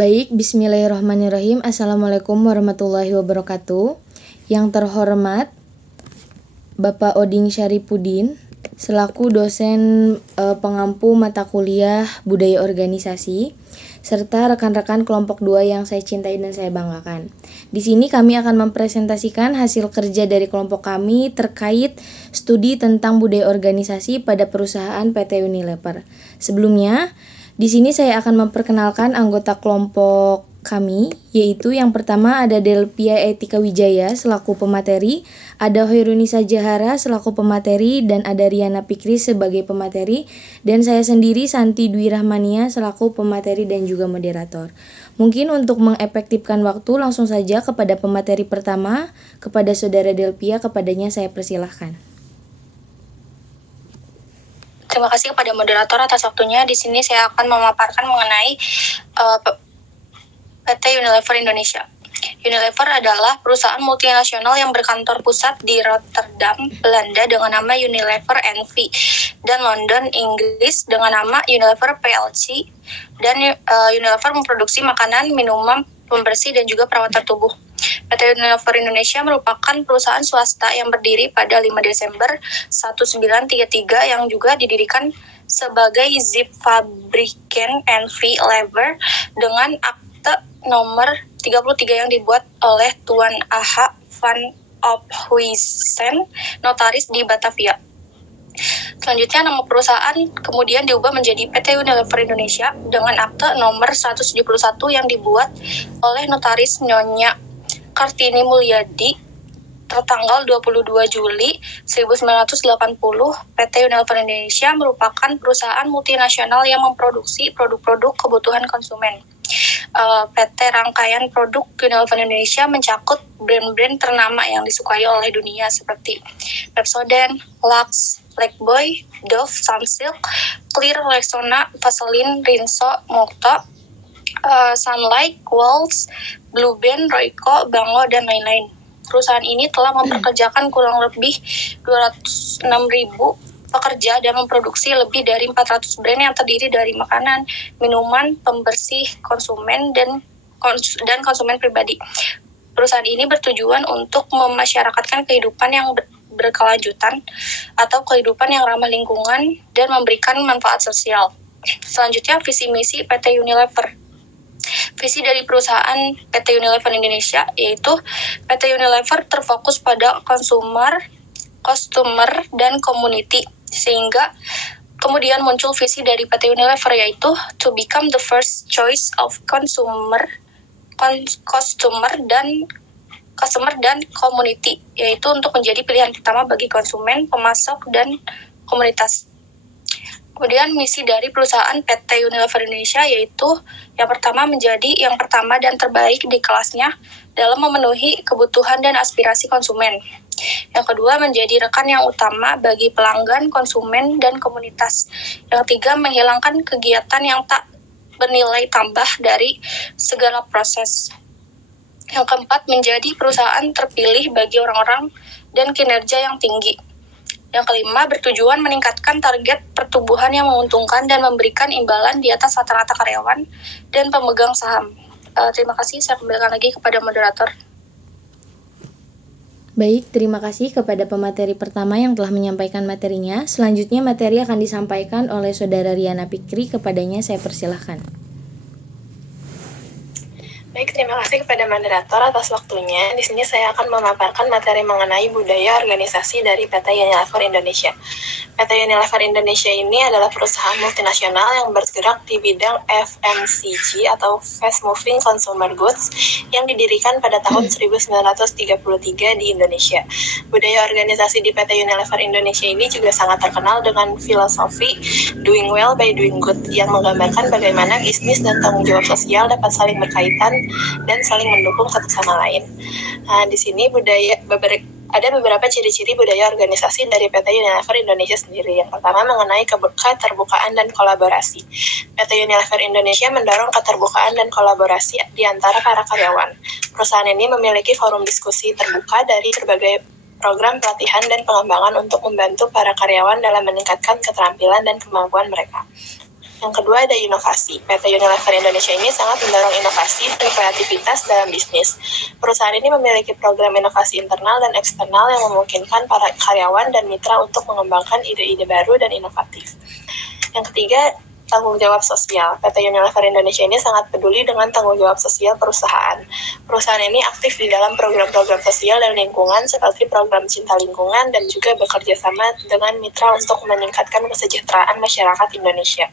Baik, bismillahirrahmanirrahim. Assalamualaikum warahmatullahi wabarakatuh. Yang terhormat Bapak Oding Syaripudin selaku dosen pengampu mata kuliah Budaya Organisasi serta rekan-rekan kelompok 2 yang saya cintai dan saya banggakan. Di sini kami akan mempresentasikan hasil kerja dari kelompok kami terkait studi tentang budaya organisasi pada perusahaan PT Unilever. Sebelumnya, di sini saya akan memperkenalkan anggota kelompok kami, yaitu yang pertama ada Delpia Etika Wijaya selaku pemateri, ada Hoirunisa Jahara selaku pemateri, dan ada Riana Pikri sebagai pemateri, dan saya sendiri Santi Dwi Rahmania selaku pemateri dan juga moderator. Mungkin untuk mengefektifkan waktu langsung saja kepada pemateri pertama, kepada Saudara Delpia, kepadanya saya persilahkan. Terima kasih kepada moderator atas waktunya. Di sini saya akan memaparkan mengenai PT Unilever Indonesia. Unilever adalah perusahaan multinasional yang berkantor pusat di Rotterdam, Belanda dengan nama Unilever NV, dan London, Inggris dengan nama Unilever PLC, dan Unilever memproduksi makanan, minuman, pembersih, dan juga perawatan tubuh. PT Unilever Indonesia merupakan perusahaan swasta yang berdiri pada 5 Desember 1933 yang juga didirikan sebagai Zeefabriken NV Lever dengan akte nomor 33 yang dibuat oleh Tuan A.H. van Ophuijsen, notaris di Batavia. Selanjutnya nama perusahaan kemudian diubah menjadi PT Unilever Indonesia dengan akte nomor 171 yang dibuat oleh notaris Nyonya Kartini Mulyadi tertanggal 22 Juli 1980. PT Unilever Indonesia merupakan perusahaan multinasional yang memproduksi produk-produk kebutuhan konsumen. PT rangkaian produk Unilever Indonesia mencakup brand-brand ternama yang disukai oleh dunia seperti Pepsodent, Lux, Lifebuoy, Dove, Sunsilk, Clear, Rexona, Vaseline, Rinso, Molto, Sunlight, Waltz, Blue Band, Royco, Bango, dan lain-lain. Perusahaan ini telah memperkerjakan kurang lebih 206.000 pekerja dan memproduksi lebih dari 400 brand yang terdiri dari makanan, minuman, pembersih konsumen, dan konsumen pribadi. Perusahaan ini bertujuan untuk memasyarakatkan kehidupan yang berkelanjutan atau kehidupan yang ramah lingkungan dan memberikan manfaat sosial. Selanjutnya, visi misi PT Unilever. Visi dari perusahaan PT Unilever Indonesia yaitu PT Unilever terfokus pada customer dan community, sehingga kemudian muncul visi dari PT Unilever yaitu to become the first choice of customer dan community, yaitu untuk menjadi pilihan pertama bagi konsumen, pemasok, dan komunitas. Kemudian misi dari perusahaan PT Unilever Indonesia yaitu yang pertama menjadi yang pertama dan terbaik di kelasnya dalam memenuhi kebutuhan dan aspirasi konsumen. Yang kedua, menjadi rekan yang utama bagi pelanggan, konsumen, dan komunitas. Yang ketiga, menghilangkan kegiatan yang tak bernilai tambah dari segala proses. Yang keempat, menjadi perusahaan terpilih bagi orang-orang dan kinerja yang tinggi. Yang kelima, bertujuan meningkatkan target pertumbuhan yang menguntungkan dan memberikan imbalan di atas rata-rata karyawan dan pemegang saham. Terima kasih, saya kembalikan lagi kepada moderator. Baik, terima kasih kepada pemateri pertama yang telah menyampaikan materinya. Selanjutnya materi akan disampaikan oleh Saudara Riana Pikri, kepadanya saya persilahkan. Baik, terima kasih kepada moderator atas waktunya. Di sini saya akan memaparkan materi mengenai budaya organisasi dari PT Unilever Indonesia. PT Unilever Indonesia ini adalah perusahaan multinasional yang bergerak di bidang FMCG atau Fast Moving Consumer Goods yang didirikan pada tahun 1933 di Indonesia. Budaya organisasi di PT Unilever Indonesia ini juga sangat terkenal dengan filosofi Doing Well by Doing Good yang menggambarkan bagaimana bisnis dan tanggung jawab sosial dapat saling berkaitan dan saling mendukung satu sama lain. Nah, di sini ada beberapa ciri-ciri budaya organisasi dari PT Unilever Indonesia sendiri. Yang pertama mengenai keterbukaan dan kolaborasi. PT Unilever Indonesia mendorong keterbukaan dan kolaborasi di antara para karyawan. Perusahaan ini memiliki forum diskusi terbuka dari berbagai program pelatihan dan pengembangan untuk membantu para karyawan dalam meningkatkan keterampilan dan kemampuan mereka. Yang kedua ada inovasi. PT Unilever Indonesia ini sangat mendorong inovasi dan kreativitas dalam bisnis. Perusahaan ini memiliki program inovasi internal dan eksternal yang memungkinkan para karyawan dan mitra untuk mengembangkan ide-ide baru dan inovatif. Yang ketiga, tanggung jawab sosial. PT Unilever Indonesia ini sangat peduli dengan tanggung jawab sosial perusahaan. Perusahaan ini aktif di dalam program-program sosial dan lingkungan seperti program Cinta Lingkungan dan juga bekerja sama dengan mitra untuk meningkatkan kesejahteraan masyarakat Indonesia.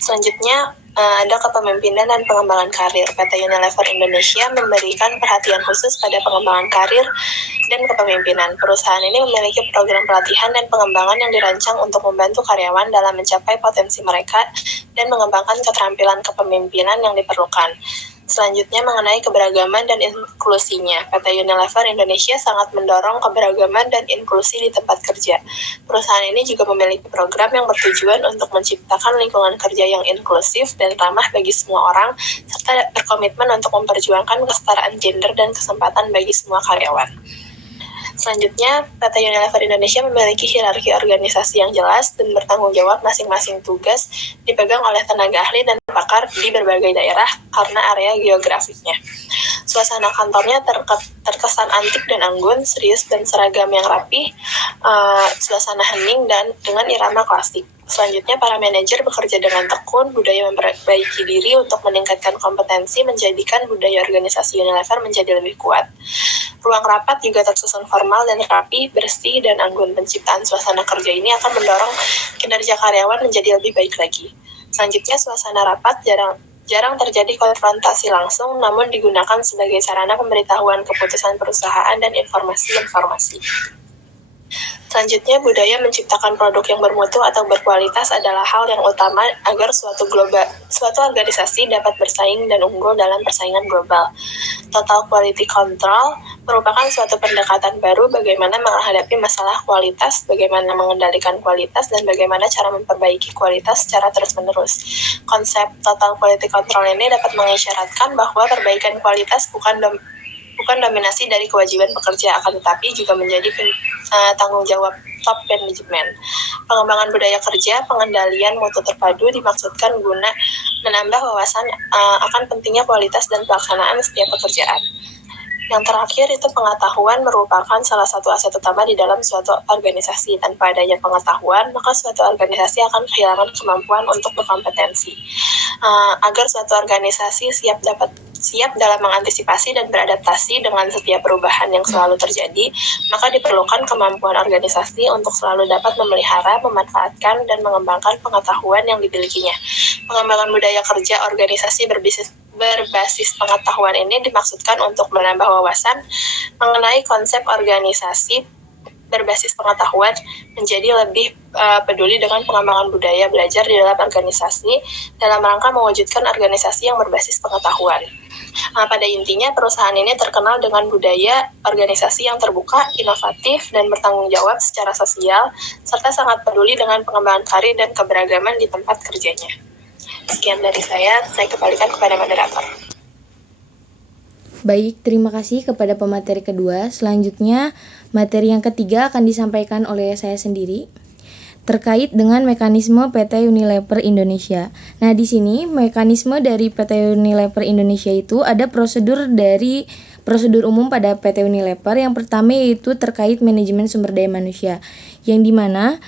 Selanjutnya, ada kepemimpinan dan pengembangan karir. PT Unilever Indonesia memberikan perhatian khusus pada pengembangan karir dan kepemimpinan. Perusahaan ini memiliki program pelatihan dan pengembangan yang dirancang untuk membantu karyawan dalam mencapai potensi mereka dan mengembangkan keterampilan kepemimpinan yang diperlukan. Selanjutnya mengenai keberagaman dan inklusinya. PT Unilever Indonesia sangat mendorong keberagaman dan inklusi di tempat kerja. Perusahaan ini juga memiliki program yang bertujuan untuk menciptakan lingkungan kerja yang inklusif dan ramah bagi semua orang, serta berkomitmen untuk memperjuangkan kesetaraan gender dan kesempatan bagi semua karyawan. Selanjutnya, PT Unilever Indonesia memiliki hierarki organisasi yang jelas dan bertanggung jawab masing-masing tugas dipegang oleh tenaga ahli dan pakar di berbagai daerah karena area geografiknya. Suasana kantornya terkesan antik dan anggun, serius dan seragam yang rapi, suasana hening dan dengan irama klasik. Selanjutnya, para manajer bekerja dengan tekun, budaya memperbaiki diri untuk meningkatkan kompetensi, menjadikan budaya organisasi Unilever menjadi lebih kuat. Ruang rapat juga tersusun formal dan rapi, bersih, dan anggun. Penciptaan suasana kerja ini akan mendorong kinerja karyawan menjadi lebih baik lagi. Selanjutnya, suasana rapat jarang terjadi konfrontasi langsung, namun digunakan sebagai sarana pemberitahuan keputusan perusahaan dan informasi-informasi. Selanjutnya, budaya menciptakan produk yang bermutu atau berkualitas adalah hal yang utama agar suatu organisasi dapat bersaing dan unggul dalam persaingan global. Total Quality Control merupakan suatu pendekatan baru bagaimana menghadapi masalah kualitas, bagaimana mengendalikan kualitas, dan bagaimana cara memperbaiki kualitas secara terus-menerus. Konsep Total Quality Control ini dapat mengisyaratkan bahwa perbaikan kualitas bukan dominasi dari kewajiban pekerja, akan tetapi juga menjadi tanggung jawab top manajemen. Pengembangan budaya kerja, pengendalian mutu terpadu dimaksudkan guna menambah wawasan akan pentingnya kualitas dan pelaksanaan setiap pekerjaan. Yang terakhir itu pengetahuan merupakan salah satu aset utama di dalam suatu organisasi. Tanpa adanya pengetahuan, maka suatu organisasi akan kehilangan kemampuan untuk berkompetensi. Agar suatu organisasi siap dalam mengantisipasi dan beradaptasi dengan setiap perubahan yang selalu terjadi, maka diperlukan kemampuan organisasi untuk selalu dapat memelihara, memanfaatkan, dan mengembangkan pengetahuan yang dimilikinya. Pengembangan budaya kerja organisasi berbasis pengetahuan ini dimaksudkan untuk menambah wawasan mengenai konsep organisasi berbasis pengetahuan, menjadi lebih peduli dengan pengembangan budaya belajar di dalam organisasi dalam rangka mewujudkan organisasi yang berbasis pengetahuan. Pada intinya, perusahaan ini terkenal dengan budaya organisasi yang terbuka, inovatif, dan bertanggung jawab secara sosial, serta sangat peduli dengan pengembangan karir dan keberagaman di tempat kerjanya. Sekian dari saya kembalikan kepada moderator. Baik, terima kasih kepada pemateri kedua. Selanjutnya, materi yang ketiga akan disampaikan oleh saya sendiri terkait dengan mekanisme PT Unilever Indonesia. Nah, di sini mekanisme dari PT Unilever Indonesia itu ada prosedur umum pada PT Unilever. Yang pertama yaitu terkait manajemen sumber daya manusia, yang dimana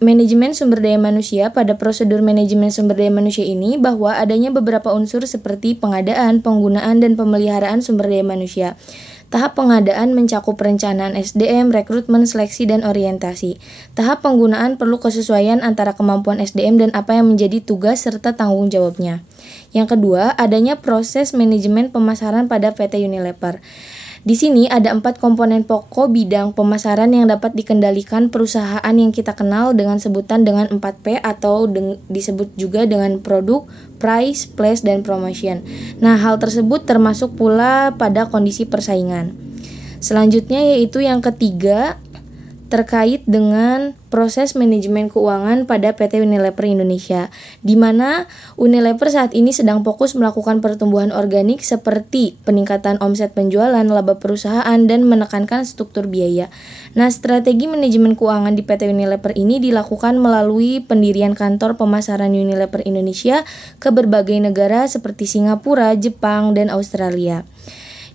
manajemen sumber daya manusia pada prosedur manajemen sumber daya manusia ini bahwa adanya beberapa unsur seperti pengadaan, penggunaan, dan pemeliharaan sumber daya manusia. Tahap pengadaan mencakup perencanaan SDM, rekrutmen, seleksi, dan orientasi. Tahap penggunaan perlu kesesuaian antara kemampuan SDM dan apa yang menjadi tugas serta tanggung jawabnya. Yang kedua, adanya proses manajemen pemasaran pada PT Unilever. Di sini ada 4 komponen pokok bidang pemasaran yang dapat dikendalikan perusahaan yang kita kenal dengan sebutan dengan 4P atau disebut juga dengan produk, price, place, dan promotion. Nah, hal tersebut termasuk pula pada kondisi persaingan. Selanjutnya yaitu yang ketiga, terkait dengan proses manajemen keuangan pada PT Unilever Indonesia, di mana Unilever saat ini sedang fokus melakukan pertumbuhan organik seperti peningkatan omset penjualan, laba perusahaan, dan menekankan struktur biaya. Nah, strategi manajemen keuangan di PT Unilever ini dilakukan melalui pendirian kantor pemasaran Unilever Indonesia ke berbagai negara seperti Singapura, Jepang, dan Australia.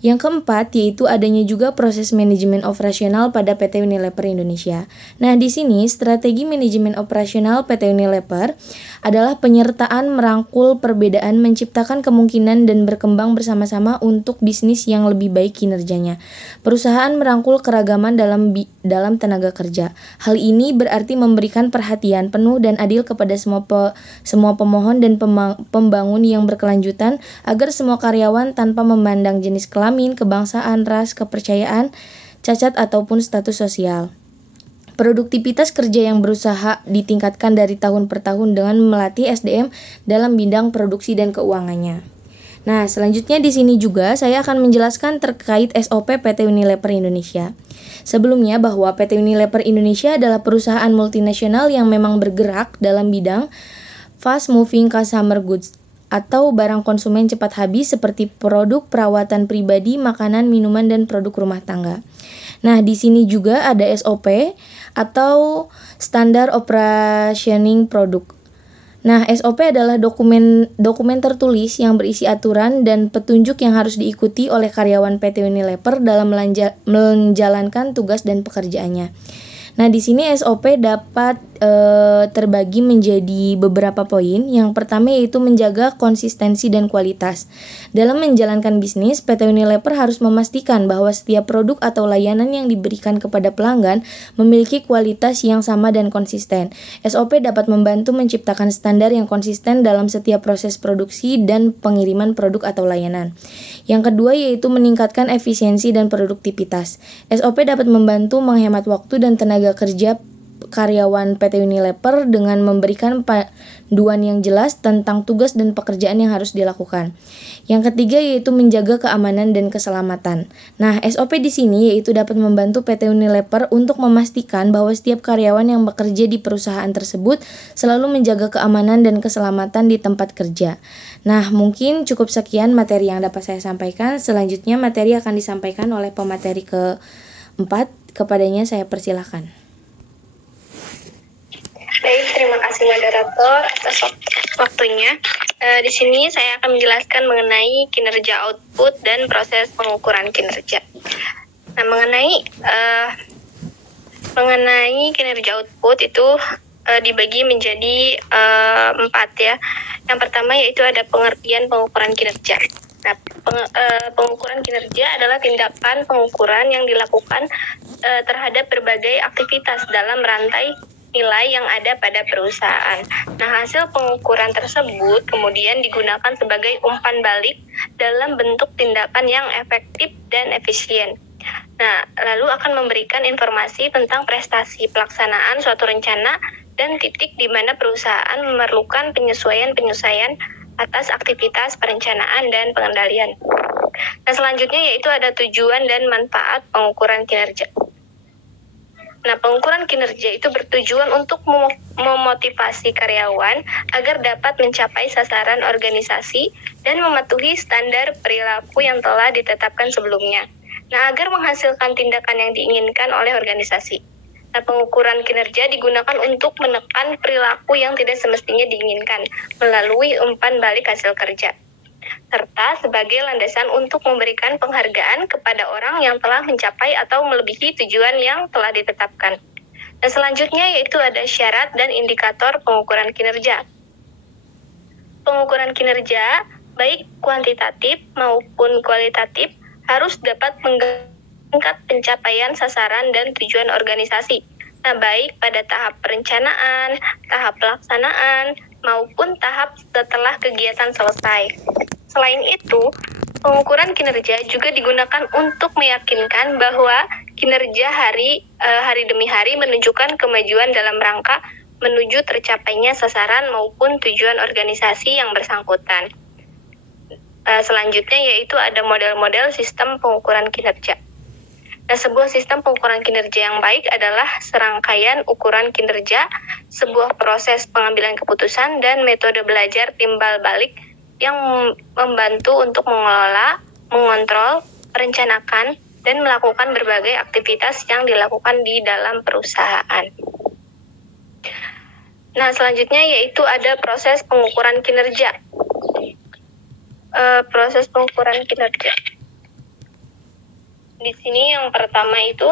Yang keempat, yaitu adanya juga proses manajemen operasional pada PT Unilever Indonesia. Nah, di sini strategi manajemen operasional PT Unilever adalah penyertaan merangkul perbedaan, menciptakan kemungkinan dan berkembang bersama-sama untuk bisnis yang lebih baik kinerjanya. Perusahaan merangkul keragaman dalam tenaga kerja. Hal ini berarti memberikan perhatian penuh dan adil kepada semua pemohon dan pembangun yang berkelanjutan agar semua karyawan tanpa memandang jenis kelamin, kebangsaan, ras, kepercayaan, cacat ataupun status sosial. Produktivitas kerja yang berusaha ditingkatkan dari tahun per tahun dengan melatih SDM dalam bidang produksi dan keuangannya. Nah, selanjutnya di sini juga saya akan menjelaskan terkait SOP PT Unilever Indonesia. Sebelumnya bahwa PT Unilever Indonesia adalah perusahaan multinasional yang memang bergerak dalam bidang fast moving consumer goods atau barang konsumen cepat habis seperti produk perawatan pribadi, makanan, minuman, dan produk rumah tangga. Nah, di sini juga ada SOP atau Standard Operationing Product. Nah, SOP adalah dokumen tertulis yang berisi aturan dan petunjuk yang harus diikuti oleh karyawan PT Unilever dalam menjalankan tugas dan pekerjaannya. Nah, di sini SOP dapat terbagi menjadi beberapa poin. Yang pertama yaitu menjaga konsistensi dan kualitas. Dalam menjalankan bisnis, PT Unilever harus memastikan bahwa setiap produk atau layanan yang diberikan kepada pelanggan memiliki kualitas yang sama dan konsisten. SOP dapat membantu menciptakan standar yang konsisten dalam setiap proses produksi dan pengiriman produk atau layanan. Yang kedua yaitu meningkatkan efisiensi dan produktivitas. SOP dapat membantu menghemat waktu dan tenaga kerja karyawan PT Unilever dengan memberikan panduan yang jelas tentang tugas dan pekerjaan yang harus dilakukan. Yang ketiga yaitu menjaga keamanan dan keselamatan. Nah, SOP di sini yaitu dapat membantu PT Unilever untuk memastikan bahwa setiap karyawan yang bekerja di perusahaan tersebut selalu menjaga keamanan dan keselamatan di tempat kerja. Nah, mungkin cukup sekian materi yang dapat saya sampaikan. Selanjutnya materi akan disampaikan oleh pemateri keempat. Kepadanya saya persilahkan. Baik, terima kasih moderator atas waktunya. Di sini saya akan menjelaskan mengenai kinerja output dan proses pengukuran kinerja. Nah, mengenai kinerja output itu dibagi menjadi 4 ya. Yang pertama yaitu ada pengertian pengukuran kinerja. Nah, pengukuran kinerja adalah tindakan pengukuran yang dilakukan terhadap berbagai aktivitas dalam rantai nilai yang ada pada perusahaan. Nah, hasil pengukuran tersebut kemudian digunakan sebagai umpan balik dalam bentuk tindakan yang efektif dan efisien. Nah, lalu akan memberikan informasi tentang prestasi pelaksanaan suatu rencana dan titik di mana perusahaan memerlukan penyesuaian atas aktivitas perencanaan dan pengendalian. Nah, selanjutnya yaitu ada tujuan dan manfaat pengukuran kinerja. Nah, pengukuran kinerja itu bertujuan untuk memotivasi karyawan agar dapat mencapai sasaran organisasi dan mematuhi standar perilaku yang telah ditetapkan sebelumnya. Nah, agar menghasilkan tindakan yang diinginkan oleh organisasi. Nah, pengukuran kinerja digunakan untuk menekan perilaku yang tidak semestinya diinginkan melalui umpan balik hasil kerja, serta sebagai landasan untuk memberikan penghargaan kepada orang yang telah mencapai atau melebihi tujuan yang telah ditetapkan. Dan selanjutnya yaitu ada syarat dan indikator pengukuran kinerja. Pengukuran kinerja, baik kuantitatif maupun kualitatif, harus dapat mengangkat pencapaian sasaran dan tujuan organisasi. Nah, baik pada tahap perencanaan, tahap pelaksanaan, maupun tahap setelah kegiatan selesai. Selain itu, pengukuran kinerja juga digunakan untuk meyakinkan bahwa kinerja hari demi hari menunjukkan kemajuan dalam rangka menuju tercapainya sasaran maupun tujuan organisasi yang bersangkutan. Selanjutnya yaitu ada model-model sistem pengukuran kinerja. Nah, sebuah sistem pengukuran kinerja yang baik adalah serangkaian ukuran kinerja, sebuah proses pengambilan keputusan, dan metode belajar timbal balik yang membantu untuk mengelola, mengontrol, merencanakan, dan melakukan berbagai aktivitas yang dilakukan di dalam perusahaan. Nah, selanjutnya yaitu ada proses pengukuran kinerja. Proses pengukuran kinerja. Di sini yang pertama itu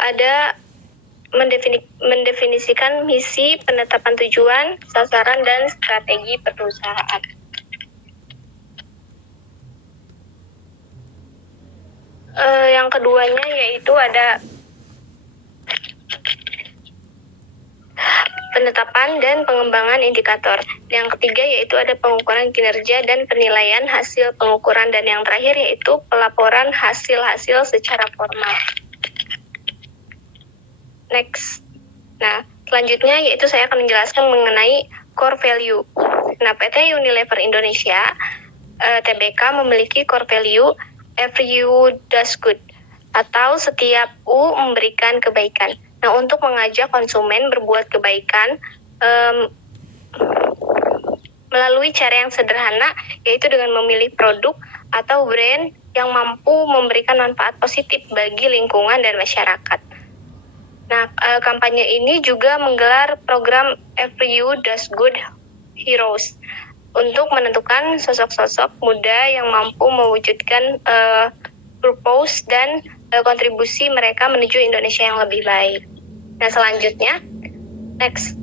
ada mendefinisikan misi, penetapan tujuan, sasaran, dan strategi perusahaan. Yang keduanya yaitu ada penetapan dan pengembangan indikator. Yang ketiga yaitu ada pengukuran kinerja dan penilaian hasil pengukuran, dan yang terakhir yaitu pelaporan hasil-hasil secara formal. Next. Nah, selanjutnya yaitu saya akan menjelaskan mengenai core value. Nah, PT Unilever Indonesia TBK memiliki core value Every U Does Good, atau setiap U memberikan kebaikan. Nah, untuk mengajak konsumen berbuat kebaikan melalui cara yang sederhana, yaitu dengan memilih produk atau brand yang mampu memberikan manfaat positif bagi lingkungan dan masyarakat. Nah, kampanye ini juga menggelar program Every You Does Good Heroes untuk menentukan sosok-sosok muda yang mampu mewujudkan purpose dan kontribusi mereka menuju Indonesia yang lebih baik. Nah, selanjutnya, next.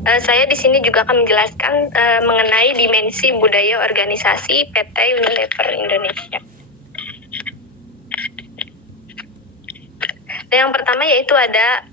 Saya di sini juga akan menjelaskan mengenai dimensi budaya organisasi PT Unilever Indonesia. Dan yang pertama yaitu ada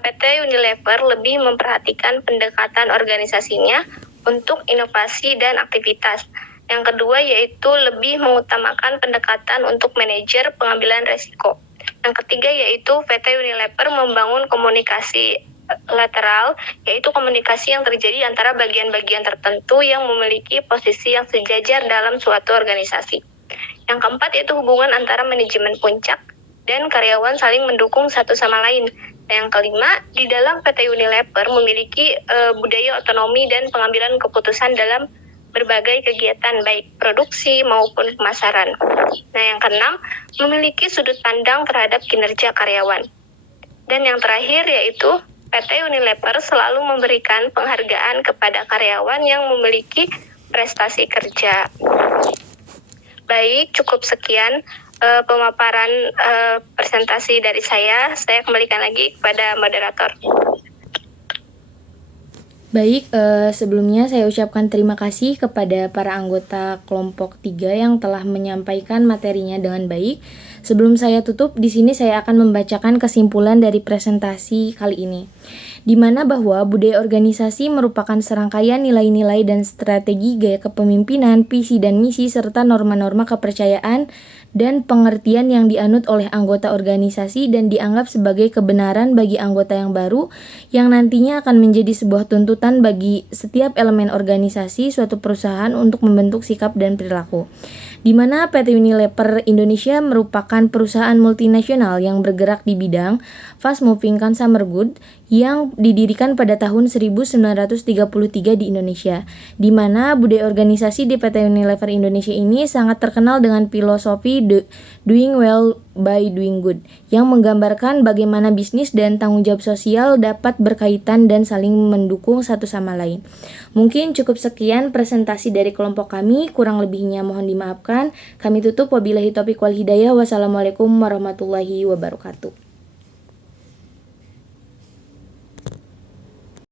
PT Unilever lebih memperhatikan pendekatan organisasinya untuk inovasi dan aktivitas. Yang kedua yaitu lebih mengutamakan pendekatan untuk manajer pengambilan resiko. Yang ketiga yaitu PT Unilever membangun komunikasi lateral, yaitu komunikasi yang terjadi antara bagian-bagian tertentu yang memiliki posisi yang sejajar dalam suatu organisasi. Yang keempat yaitu hubungan antara manajemen puncak dan karyawan saling mendukung satu sama lain. Dan yang kelima, di dalam PT Unilever memiliki budaya otonomi dan pengambilan keputusan dalam berbagai kegiatan baik produksi maupun pemasaran. Nah, yang keenam, memiliki sudut pandang terhadap kinerja karyawan. Dan yang terakhir yaitu PT Unilever selalu memberikan penghargaan kepada karyawan yang memiliki prestasi kerja. Baik, cukup sekian pemaparan presentasi dari saya. Saya kembalikan lagi kepada moderator. Baik, sebelumnya saya ucapkan terima kasih kepada para anggota kelompok 3 yang telah menyampaikan materinya dengan baik. Sebelum saya tutup, di sini saya akan membacakan kesimpulan dari presentasi kali ini, di mana bahwa budaya organisasi merupakan serangkaian nilai-nilai dan strategi gaya kepemimpinan, visi dan misi, serta norma-norma kepercayaan dan pengertian yang dianut oleh anggota organisasi dan dianggap sebagai kebenaran bagi anggota yang baru, yang nantinya akan menjadi sebuah tuntutan bagi setiap elemen organisasi suatu perusahaan untuk membentuk sikap dan perilaku. Di mana PT Unilever Indonesia merupakan perusahaan multinasional yang bergerak di bidang fast moving consumer good yang didirikan pada tahun 1933 di Indonesia, di mana budaya organisasi di PT Unilever Indonesia ini sangat terkenal dengan filosofi doing well by doing good, yang menggambarkan bagaimana bisnis dan tanggung jawab sosial dapat berkaitan dan saling mendukung satu sama lain. Mungkin cukup sekian presentasi dari kelompok kami, kurang lebihnya mohon dimaafkan. Kami tutup, wabillahi taufiq wal hidayah. Wassalamualaikum warahmatullahi wabarakatuh.